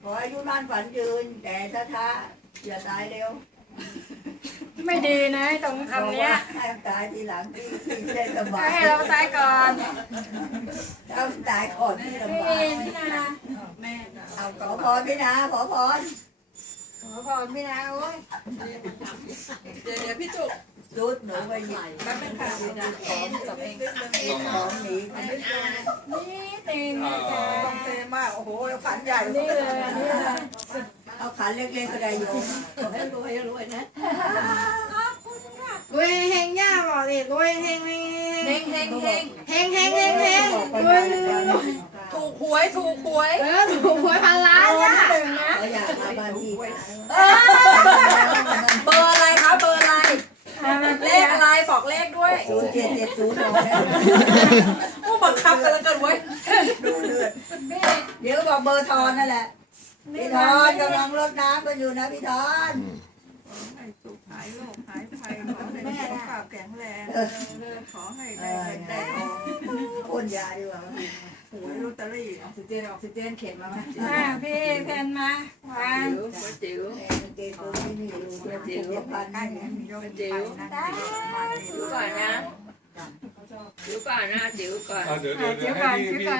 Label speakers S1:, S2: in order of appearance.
S1: ขออายุมั่นฝันยืนแต่ช้าๆอย่าตายเร็ว
S2: ไม่ดีนะตรงคำเนี้ย
S1: ให้ตายทีหลังที่ได้สบาย
S2: ให้เราตายก่อน
S1: ถ้าตายก่อนที่ลำบาก
S2: พี่นา
S1: เอาขอพรพี่นาขอพร
S2: ขอพรพี่นาโอ้ย
S3: เดี๋ยวพี่จุก
S1: จุดหนูไปหยิบ
S3: แป๊บนึงค่ะของจับเอง
S1: ของหนี
S2: นี่เต็มนะจ๊ะ
S3: ต้องเทมากโอ้โหขันใหญ่
S2: นี่เลยนี่เลย
S1: เอาขันเล็กๆก็ได้โยม
S3: ขอให้รวยรวยนะ
S4: รวยเฮงย่าบอกดิรวยเฮงเฮง
S3: เฮงเฮงเฮง
S4: เฮงเฮงเฮงเฮงรวยรวยรวย
S3: ถูกหวยถูกหวย
S4: ถูกหวยพันล้าน
S2: โอ้
S4: ย่า
S2: ตึงนะ
S1: เขาอยากมาบ้านพี่
S3: เบอร์อะไรคะเบอร์อะไรเลขอะไรบอกเลขด้วย
S1: 0770บอกแล้ว
S3: ผู้บังคับกันแล้วกันเว้ย
S1: ดูเลือดเดี๋ยวบอกเบอร์ทอนนั่นแหละพี่ทอนกำลังรดน้ำกันอยู่นะพี่ทอน
S5: ให้สุขหายโรคหายภัยขอให้สุขภาพแข็งแรงขอให้ได้เงินได้ทอง
S1: พ่นยาดีกว่า
S5: หวยลอตเตอรี่
S3: ออกซิเจนเข็นมาไหม
S2: พี่เพนมาวาง
S3: จิ๋ว
S1: เกย์ตัวนี้มีอยู่7,000
S5: ใกล้เนี่ยมีโรคไปนะ
S3: จิ๋วก่อนนะจิ๋วก่อนนะจิ๋วก่อน
S6: เดี๋ยวให้พี่